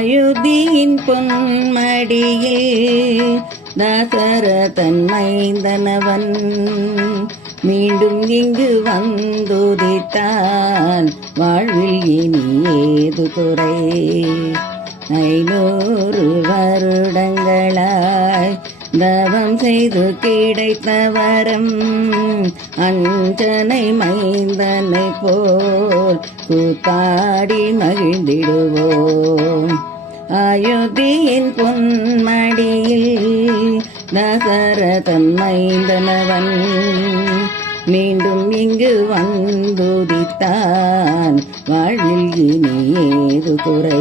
அயோத்தியின் பொன்மடியில் தசரதன் மைந்தனவன் மீண்டும் இங்கு வந்துதித்தான். வாழ்வில் இனி ஏது குறை? 500 வருடங்களாய் தவம் செய்து கிடைத்த வரம் அஞ்சனை மைந்தனை போல் கூத்தாடி மகிழ்ந்திடுவோம். அயோத்தியின் பொன்மடியில் தசரதன் மைந்தனவன் மீண்டும் இங்கு வந்துதித்தான். வாழ்வில் இனி ஏது குறை?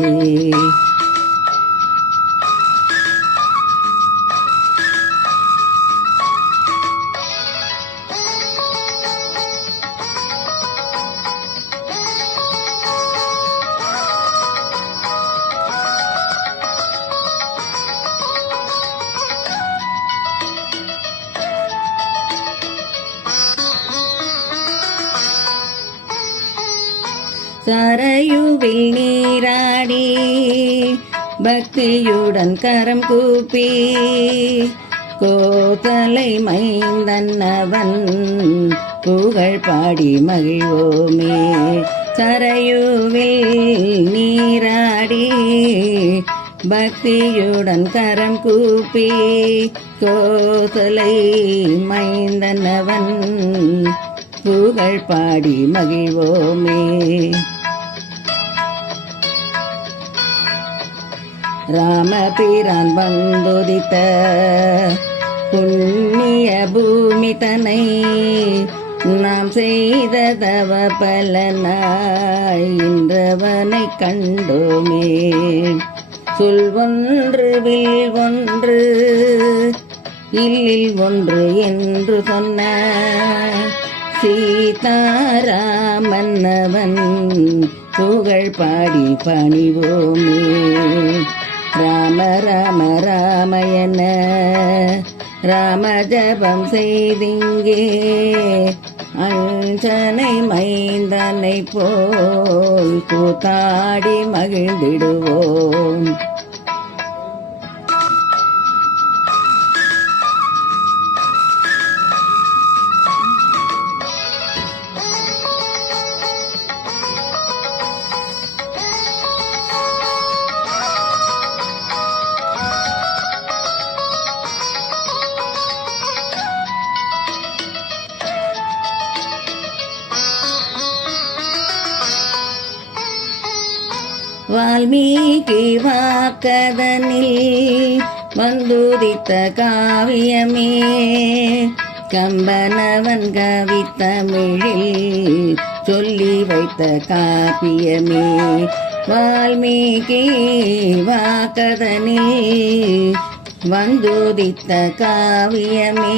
சரையுவில் நீராடி பக்தியுடன் கரம் கூப்பி கோதலை மைந்தன்னவன் புகழ் பாடி மகிழ்வோமே. சரையுவில் நீராடி பக்தியுடன் கரம் கூப்பி கோதலை மைந்தன்னவன் புகழ் பாடி மகிழ்வோமே. ராமபிரான் வந்துதித்த புண்ணிய பூமி தனை நாம் செய்த தவ பலனாய் இன்றவனை கண்டோமே. சொல் ஒன்று வில் ஒன்று இல்லில் ஒன்று என்று சொன்ன சீதாராமன்னவன் புகழ் பாடி பணிவோமே. ராம ராம ராமயன ராம ஜபம் செய்திங்கே அஞ்சனை மைந்தனை போல் கூத்தாடி மகிழ்ந்திடுவோம். வால்மீகி வாக்கதனில் வந்துதித்த காவியமே கம்பனவன் கவித்தமிழில் சொல்லி வைத்த காப்பியமே. வால்மீகி வாக்கதனில் வந்துதித்த காவியமே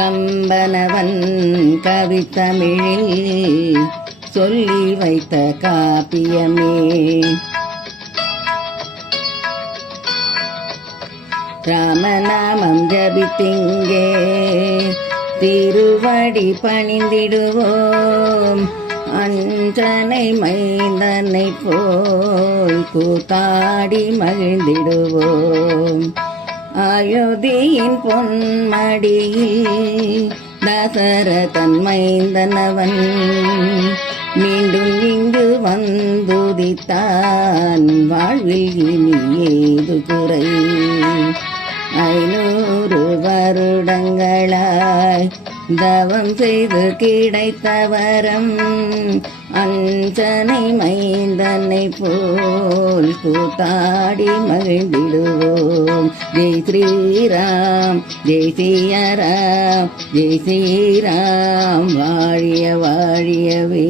கம்பனவன் கவித்தமிழில் சொல்லி வைத்த காப்பியமே. ராமநாமம் ஜபித்திங்கே திருவடி பணிந்திடுவோம். அஞ்சனை மைந்தனை போல் கூத்தாடி மகிழ்ந்திடுவோம். அயோத்தியின் பொன்மடியில் தசரதன் மைந்தனவன் மீண்டும் இங்கு வந்துதித்தான். வாழ்வில் இனி ஏது குறை? 500 வருடங்களாய் தவம் செய்து கிடைத்த வரம் அஞ்சனை மைந்தனை போல் கூத்தாடி மகிழ்ந்திடுவோம். ஜெய் ஸ்ரீராம் ஜெய் சியாராம் ஜெய் ஸ்ரீராம் வாழிய வாழியவே.